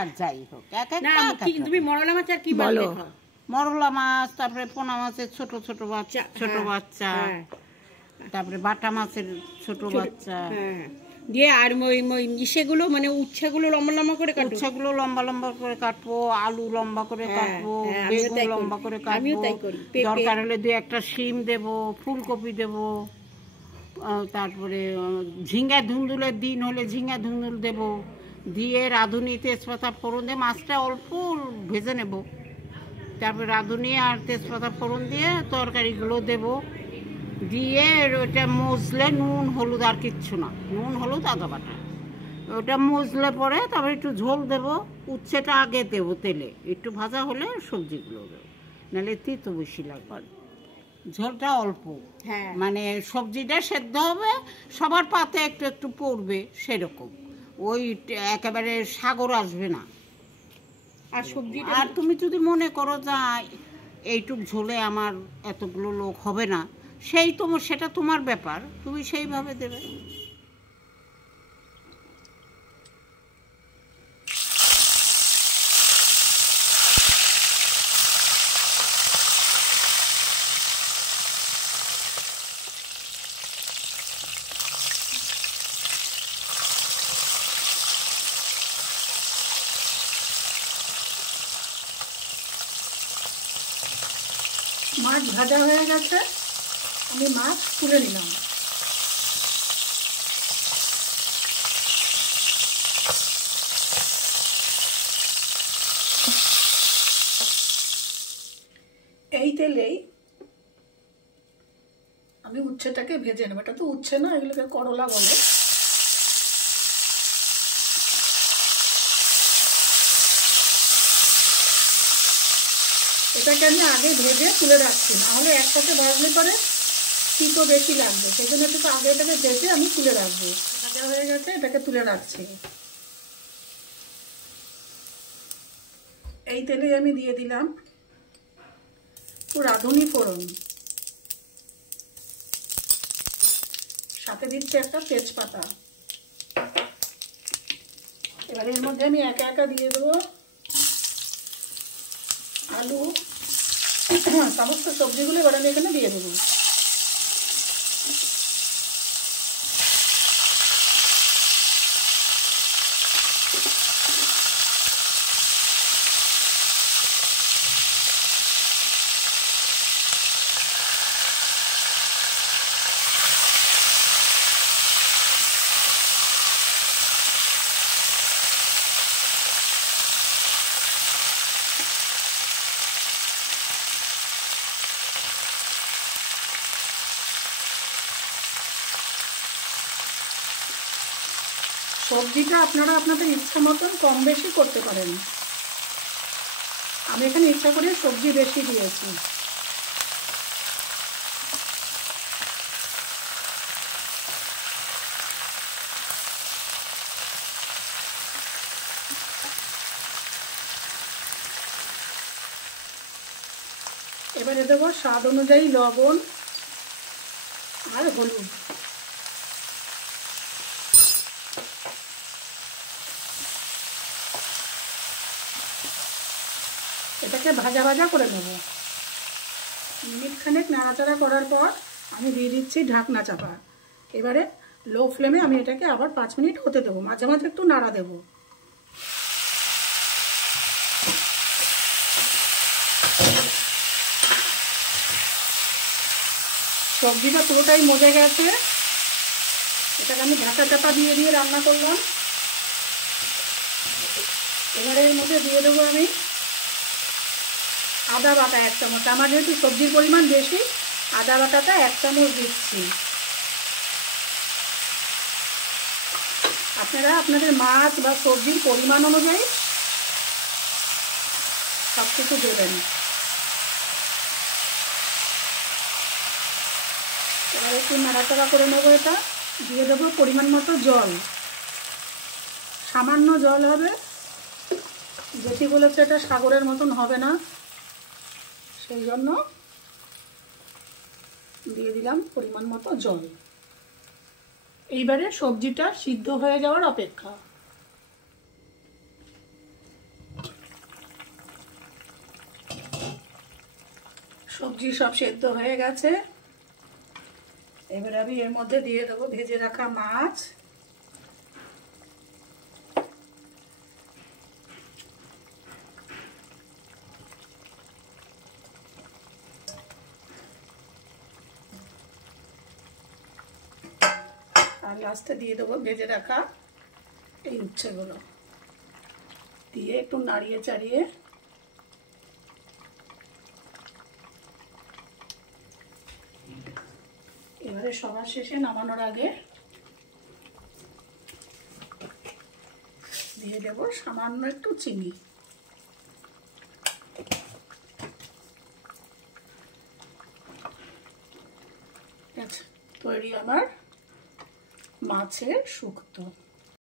আর যাই হোক এক না তুমি মরলা মাছ আর কি বলো? মরলা মাছ, তারপরে পোনা মাছের ছোট ছোট বাচ্চা, তারপরে বাটা মাছের ছোট বাচ্চা দিয়ে, আর সেগুলো মানে উচ্ছেগুলো লম্বা লম্বা করে কাটবো, উচ্ছেগুলো লম্বা লম্বা করে কাটবো, আলু লম্বা করে কাটবো, বেগুন লম্বা করে কাটবো, দরকার হলে 2-1টা শিম দেবো, ফুলকপি দেবো, তারপরে ঝিঙ্গা ধুন্দুলের দিন হলে ঝিঙ্গা ধুন্দুল দেবো, দিয়ে রাঁধুনি তেজপাতা ফোড়ন দিয়ে মাছটা অল্প ভেজে নেব, তারপরে রাঁধুনি আর তেজপাতা ফোড়ন দিয়ে তরকারিগুলো দেবো, দিয়ে ওটা মজলে নুন হলুদ আর কিচ্ছু না, নুন হলুদ আদা বাটা, ওটা মজলে পরে তারপরে একটু ঝোল দেবো, উচ্ছেটা আগে দেবো তেলে, একটু ভাজা হলে সবজিগুলো দেবো, নাহলে তিতো বেশি লাগবে, ঝোলটা অল্প, মানে সবজিটা সেদ্ধ হবে, সবার পাতে একটু একটু পড়বে, সেরকম, ওই একেবারে সাগর আসবে না। আর সবজি আর তুমি যদি মনে করো যা এইটুক ঝোলে আমার এতগুলো লোক হবে না, সেটা তোমার ব্যাপার, তুমি সেইভাবে দেবে। মাছ ভাজা হয়ে গেছে, আমি মাছ তুলে নিলাম। এই তেলেই আমি উচ্ছেটাকে ভেজে নেব। এটা তো উচ্ছে না, এগুলোকে করলা বলে। এটাকে আমি আগে ভেজে তুলে রাখছি, নাহলে একসাথে ভাজলে পরে তিতো বেশি লাগবে, সেই জন্য একটু আগে এটাকে ভেজে আমি তুলে রাখবো। ভাজা হয়ে গেছে, এটাকে তুলে রাখছি। এই তেলে আমি দিয়ে দিলাম রাঁধুনি ফোড়ন, সাথে দিচ্ছি একটা তেজপাতা। এবার এর মধ্যে আমি একা একা দিয়ে দেবো আলু, সমস্ত সবজিগুলো এবার আমি এখানে দিয়ে দেবো। সবজিটা আপনারা আপনাদের ইচ্ছা মতন কম বেশি করতে পারেন। আমি এখানে ইচ্ছা করে সবজি বেশি দিয়েছি। এবারে দেবো স্বাদ অনুযায়ী লবণ আর হলুদ। এটাকে ভাজা ভাজা করে নেব। মিনিট খানেক নাড়াচাড়া করার পর আমি দিয়ে দিচ্ছি ঢাকনা চাপা। এবারে লো ফ্লেমে আমি এটাকে আবার 5 মিনিট হতে দেবো, মাঝে মাঝে একটু নাড়া দেবো। সবজিটা পুরোটাই মজে গেছে, এটাকে আমি ঢাকা চাপা দিয়ে দিয়ে রান্না করলাম। এবারে এর মধ্যে দিয়ে দেবো আমি আদা বাটা 1 চামচ। আমার যেহেতু সবজির পরিমাণ বেশি, আদা বাটাটা 1 চামচ দিচ্ছি। আপনারা আপনাদের মাছ বা সবজির পরিমাণ অনুযায়ী সব কিছু দেবেন। এবার একটু নাড়াচাড়া করে নেবো। এটা দিয়ে দেবো পরিমাণ মতো জল, সামান্য জল হবে, বেশি বলেছে এটা সাগরের মতন হবে না, সেই জন্য দিয়ে দিলাম পরিমাণ মতো জল। এইবারে সবজিটা সিদ্ধ হয়ে যাওয়ার অপেক্ষা। সবজি সব সেদ্ধ হয়ে গেছে। এবার আমি এর মধ্যে দিয়ে দেবো ভেজে রাখা মাছ। আর লাস্টে দিয়ে দেবো ভেজে রাখা এই উচ্ছেগুলো, দিয়ে একটু নাড়িয়ে চাড়িয়ে এবারে সবার শেষে নামানোর আগে দিয়ে দেবো সামান্য একটু চিনি। আচ্ছা, তৈরি আমার মাছের শুক্তো।